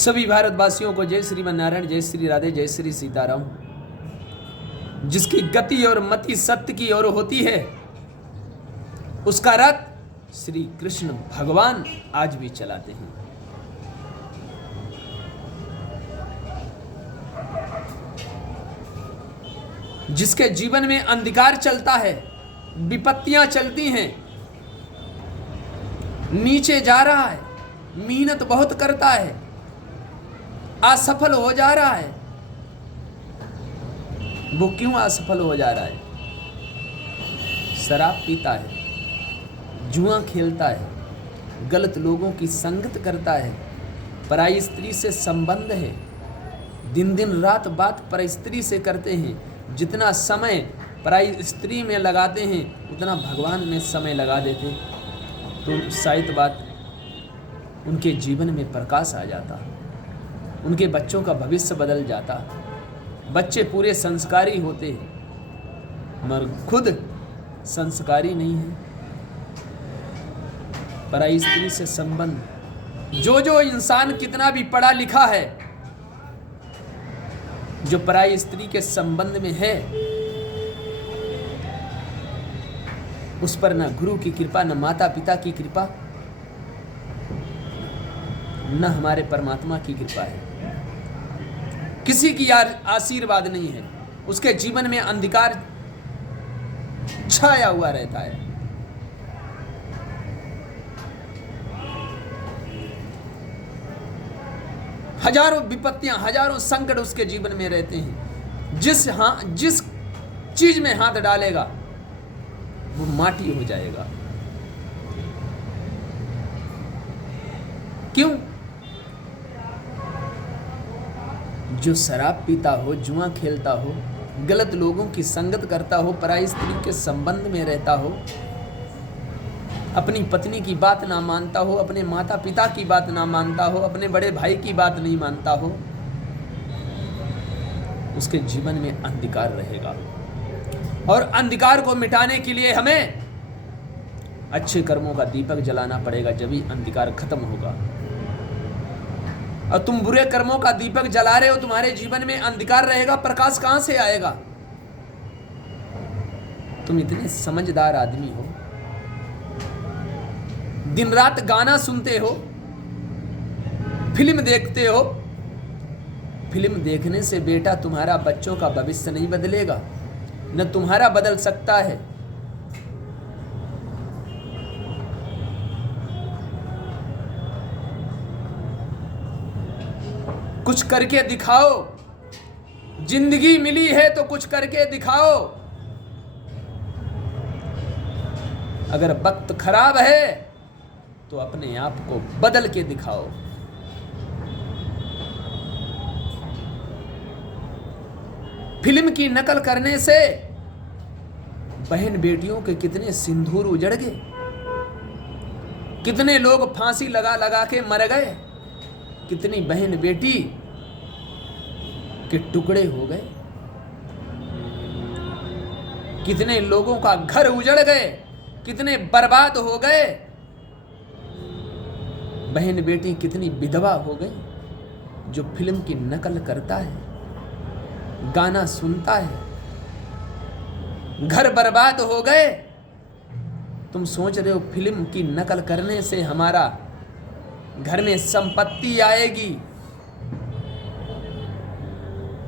सभी भारतवासियों को जय श्रीमन नारायण, जय श्री राधे, जय श्री सीताराम। जिसकी गति और मति सत्य की ओर होती है उसका रथ श्री कृष्ण भगवान आज भी चलाते हैं। जिसके जीवन में अंधकार चलता है, विपत्तियां चलती हैं, नीचे जा रहा है, मेहनत बहुत करता है, असफल हो जा रहा है। वो क्यों असफल हो जा रहा है? शराब पीता है, जुआ खेलता है, गलत लोगों की संगत करता है, पराई स्त्री से संबंध है, दिन दिन रात बात पर स्त्री से करते हैं। जितना समय पराई स्त्री में लगाते हैं उतना भगवान में समय लगा देते, तो शायद बात उनके जीवन में प्रकाश आ जाता, उनके बच्चों का भविष्य बदल जाता। बच्चे पूरे संस्कारी होते हैं मगर खुद संस्कारी नहीं है। पराई स्त्री से संबंध, जो इंसान कितना भी पढ़ा लिखा है, जो पराई स्त्री के संबंध में है, उस पर न गुरु की कृपा, न माता पिता की कृपा, न हमारे परमात्मा की कृपा है। किसी की आशीर्वाद नहीं है। उसके जीवन में अंधकार छाया हुआ रहता है। हजारों विपत्तियां, हजारों संकट उसके जीवन में रहते हैं। जिस चीज में हाथ डालेगा वो माटी हो जाएगा। क्यों? जो शराब पीता हो, जुआ खेलता हो, गलत लोगों की संगत करता हो, पराई स्त्री के संबंध में रहता हो, अपनी पत्नी की बात ना मानता हो, अपने माता पिता की बात ना मानता हो, अपने बड़े भाई की बात नहीं मानता हो, उसके जीवन में अंधकार रहेगा। और अंधकार को मिटाने के लिए हमें अच्छे कर्मों का दीपक जलाना पड़ेगा, जब ही अंधकार खत्म होगा। और तुम बुरे कर्मों का दीपक जला रहे हो, तुम्हारे जीवन में अंधकार रहेगा, प्रकाश कहां से आएगा? तुम इतने समझदार आदमी हो, दिन रात गाना सुनते हो, फिल्म देखते हो। फिल्म देखने से बेटा तुम्हारा बच्चों का भविष्य नहीं बदलेगा, न तुम्हारा बदल सकता है। कुछ करके दिखाओ। जिंदगी मिली है तो कुछ करके दिखाओ। अगर वक्त खराब है तो अपने आप को बदल के दिखाओ। फिल्म की नकल करने से बहन बेटियों के कितने सिंदूर उजड़ गए, कितने लोग फांसी लगा लगा के मर गए, कितनी बहन बेटी के टुकड़े हो गए, कितने लोगों का घर उजड़ गए, कितने बर्बाद हो गए। बहन बेटी कितनी विधवा हो गई। जो फिल्म की नकल करता है, गाना सुनता है, घर बर्बाद हो गए। तुम सोच रहे हो फिल्म की नकल करने से हमारा घर में संपत्ति आएगी,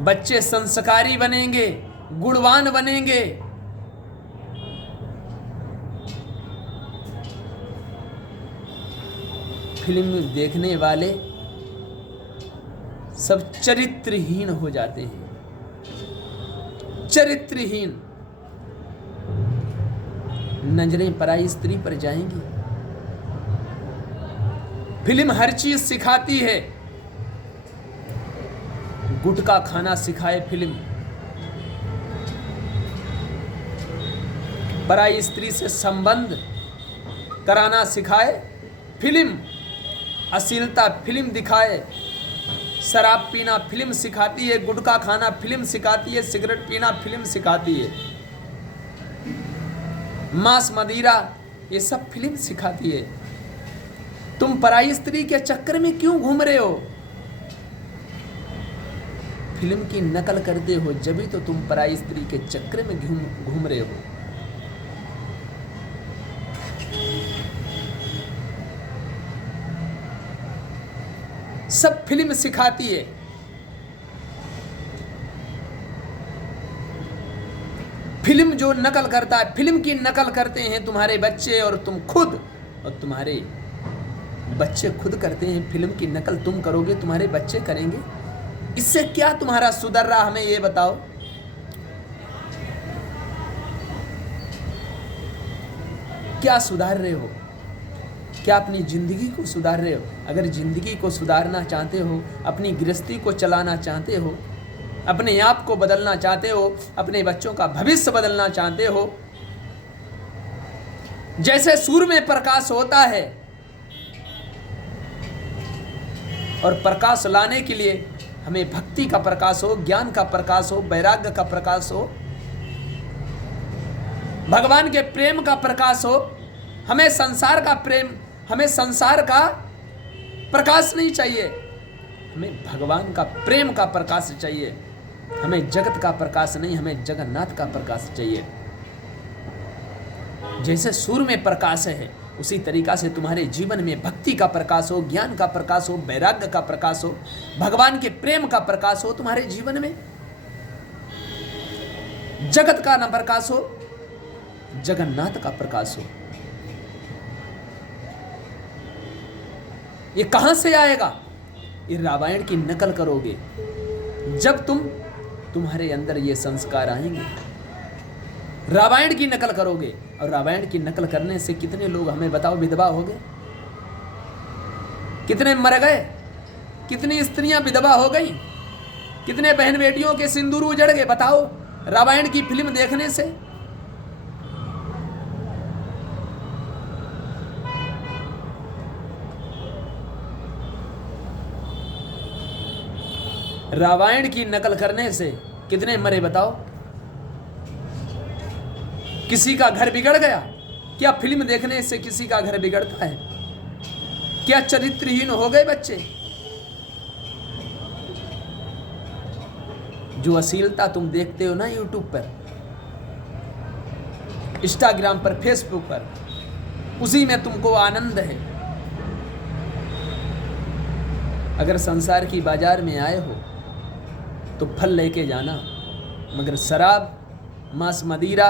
बच्चे संस्कारी बनेंगे, गुणवान बनेंगे। फिल्म देखने वाले सब चरित्रहीन हो जाते हैं, चरित्रहीन। नजरें पराई स्त्री पर जाएंगी। फिल्म हर चीज सिखाती है। गुटखा खाना सिखाए फिल्म, पराई स्त्री से संबंध कराना सिखाए फिल्म, अश्लीलता फिल्म दिखाए, शराब पीना फिल्म सिखाती है, गुटखा खाना फिल्म सिखाती है, सिगरेट पीना फिल्म सिखाती है, मांस मदिरा ये सब फिल्म सिखाती है। तुम पराई स्त्री के चक्कर में क्यों घूम रहे हो? फिल्म की नकल करते हो, जभी तो तुम पराई स्त्री के चक्कर में घूम रहे हो। सब फिल्म सिखाती है। फिल्म जो नकल करता है, फिल्म की नकल करते हैं तुम्हारे बच्चे और तुम खुद, और तुम्हारे बच्चे खुद करते हैं फिल्म की नकल। तुम करोगे, तुम्हारे बच्चे करेंगे। इससे क्या तुम्हारा सुधर रहा, हमें ये बताओ। क्या सुधार रहे हो? क्या अपनी जिंदगी को सुधार रहे हो? अगर जिंदगी को सुधारना चाहते हो, अपनी गृहस्थी को चलाना चाहते हो, अपने आप को बदलना चाहते हो, अपने बच्चों का भविष्य बदलना चाहते हो, जैसे सूर्य में प्रकाश होता है, और प्रकाश लाने के लिए हमें भक्ति का प्रकाश हो, ज्ञान का प्रकाश हो, वैराग्य का प्रकाश हो, भगवान के प्रेम का प्रकाश हो। हमें संसार का प्रेम, हमें संसार का प्रकाश नहीं चाहिए, हमें भगवान का प्रेम का प्रकाश चाहिए। हमें जगत का प्रकाश नहीं, हमें जगन्नाथ का प्रकाश चाहिए। जैसे सूर्य में प्रकाश है, उसी तरीका से तुम्हारे जीवन में भक्ति का प्रकाश हो, ज्ञान का प्रकाश हो, वैराग्य का प्रकाश हो, भगवान के प्रेम का प्रकाश हो तुम्हारे जीवन में। जगत का न प्रकाश हो, जगन्नाथ का प्रकाश हो। ये कहां से आएगा? ये रामायण की नकल करोगे। जब तुम्हारे अंदर ये संस्कार आएंगे, रामायण की नकल करोगे। और रामायण की नकल करने से कितने लोग, हमें बताओ, विधवा हो गए? कितने मर गए? कितनी स्त्रियां विधवा हो गई? कितने बहन बेटियों के सिंदूर उजड़ गए? बताओ, रामायण की फिल्म देखने से। रामायण की नकल करने से कितने मरे बताओ? किसी का घर बिगड़ गया? क्या फिल्म देखने से किसी का घर बिगड़ता है? क्या चरित्रहीन हो गए बच्चे? जो अश्लीलता तुम देखते हो ना यूट्यूब पर, इंस्टाग्राम पर, फेसबुक पर, उसी में तुमको आनंद है। अगर संसार की बाजार में आए हो तो फल लेके जाना, मगर शराब, मांस, मदिरा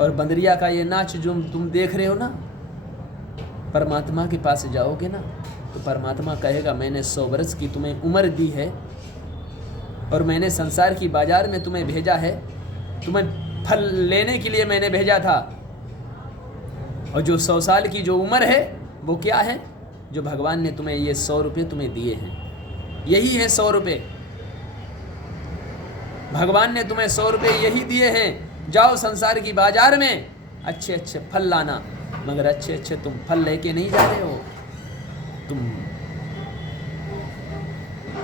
और बंदरिया का ये नाच जो तुम देख रहे हो ना, परमात्मा के पास जाओगे ना तो परमात्मा कहेगा, मैंने 100 वर्ष की तुम्हें उम्र दी है और मैंने संसार की बाजार में तुम्हें भेजा है, तुम्हें फल लेने के लिए मैंने भेजा था। और जो 100 साल की जो उम्र है वो क्या है? जो भगवान ने तुम्हें ये 100 रुपये तुम्हें दिए हैं, यही है 100 रुपये। भगवान ने तुम्हें 100 रुपये यही दिए हैं। जाओ संसार की बाजार में अच्छे अच्छे फल लाना, मगर अच्छे अच्छे तुम फल लेके नहीं जा रहे हो, तुम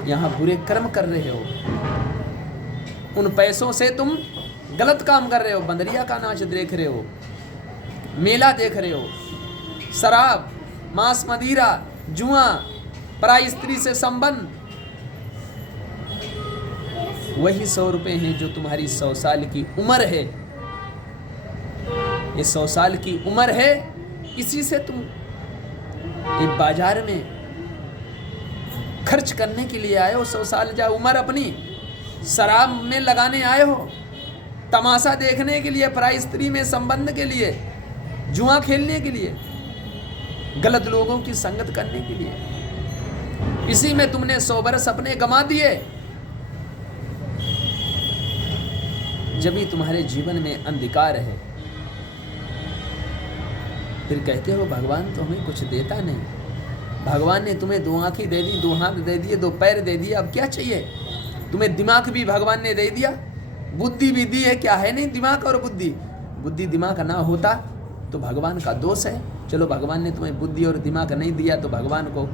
यहाँ बुरे कर्म कर रहे हो। उन पैसों से तुम गलत काम कर रहे हो। बंदरिया का नाच देख रहे हो, मेला देख रहे हो, शराब, मांस, मदिरा, जुआ, पराई स्त्री से संबंध, वही 100 रुपये हैं जो तुम्हारी 100 साल की उम्र है। ये 100 साल की उम्र है, इसी से तुम एक बाजार में खर्च करने के लिए आए हो। 100 साल जा उम्र अपनी शराब में लगाने आए हो, तमाशा देखने के लिए, पराई स्त्री में संबंध के लिए, जुआ खेलने के लिए, गलत लोगों की संगत करने के लिए। इसी में तुमने 100 वर्ष अपने गंवा दिए। जब भी तुम्हारे जीवन में अंधकार है, फिर कहते हो भगवान तो हमें कुछ देता नहीं। भगवान ने तुम्हें 2 आँखें दे दी, 2 हाथ दे दिए, 2 पैर दे दिए, अब क्या चाहिए? तुम्हें दिमाग भी भगवान ने दे दिया, बुद्धि भी दी है। क्या है नहीं दिमाग और बुद्धि? बुद्धि दिमाग ना होता तो भगवान का दोष है। चलो भगवान ने तुम्हें बुद्धि और दिमाग नहीं दिया तो भगवान को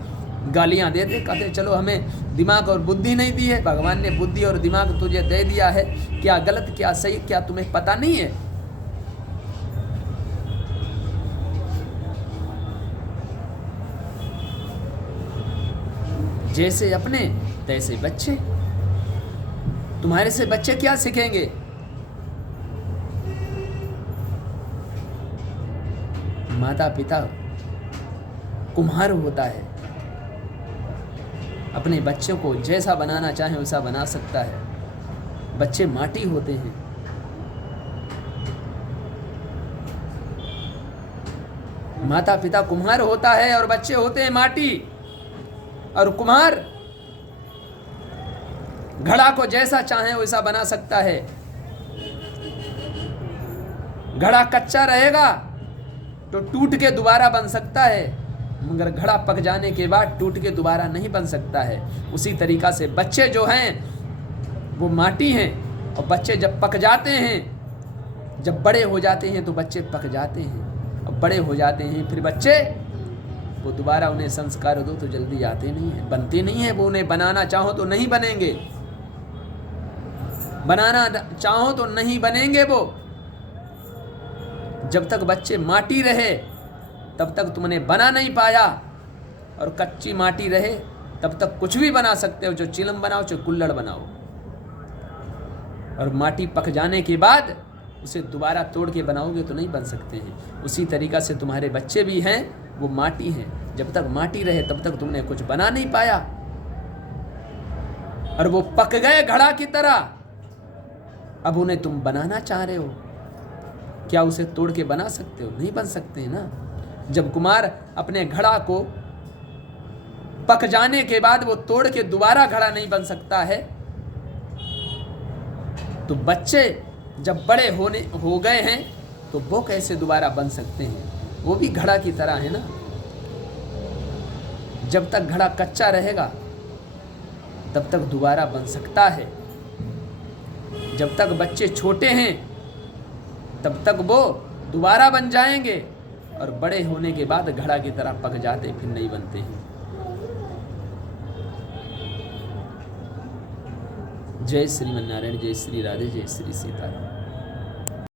गालियां देते, कहते चलो हमें दिमाग और बुद्धि नहीं दी है, भगवान ने बुद्धि और दिमाग तुझे दे दिया है। क्या गलत क्या सही क्या तुम्हें पता नहीं है? जैसे अपने तैसे बच्चे। तुम्हारे से बच्चे क्या सीखेंगे? माता पिता कुम्हार होता है, अपने बच्चों को जैसा बनाना चाहे वैसा बना सकता है। बच्चे माटी होते हैं। माता पिता कुम्हार होता है और बच्चे होते हैं माटी। और कुम्हार घड़ा को जैसा चाहे वैसा बना सकता है। घड़ा कच्चा रहेगा तो टूट के दोबारा बन सकता है, मगर घड़ा पक जाने के बाद टूट के दोबारा नहीं बन सकता है। उसी तरीका से बच्चे जो हैं वो माटी हैं, और बच्चे जब पक जाते हैं, जब बड़े हो जाते हैं तो बच्चे पक जाते हैं, और बड़े हो जाते हैं फिर बच्चे वो दोबारा उन्हें संस्कार दो तो जल्दी आते नहीं हैं, बनते नहीं हैं। वो उन्हें बनाना चाहो तो नहीं बनेंगे, बनाना चाहो तो नहीं बनेंगे। वो जब तक बच्चे माटी रहे तब तक तुमने बना नहीं पाया, और कच्ची माटी रहे तब तक कुछ भी बना सकते हो, जो चिलम बनाओ चाहे कुल्हड़ बनाओ। और माटी पक जाने के बाद उसे दोबारा तोड़ के बनाओगे तो नहीं बन सकते हैं। उसी तरीका से तुम्हारे बच्चे भी हैं, वो माटी हैं। जब तक माटी रहे तब तक तुमने कुछ बना नहीं पाया, और वो पक गए घड़ा की तरह। अब उन्हें तुम बनाना चाह रहे हो, क्या उसे तोड़ के बना सकते हो? नहीं बन सकते हैं ना। जब कुम्हार अपने घड़ा को पक जाने के बाद वो तोड़ के दोबारा घड़ा नहीं बन सकता है, तो बच्चे जब बड़े हो गए हैं तो वो कैसे दोबारा बन सकते हैं? वो भी घड़ा की तरह है ना। जब तक घड़ा कच्चा रहेगा तब तक दोबारा बन सकता है। जब तक बच्चे छोटे हैं तब तक वो दोबारा बन जाएंगे, और बड़े होने के बाद घड़ा की तरह पक जाते फिर नहीं बनते हैं। जय श्रीमन नारायण, जय श्री राधे, जय श्री सीताराम।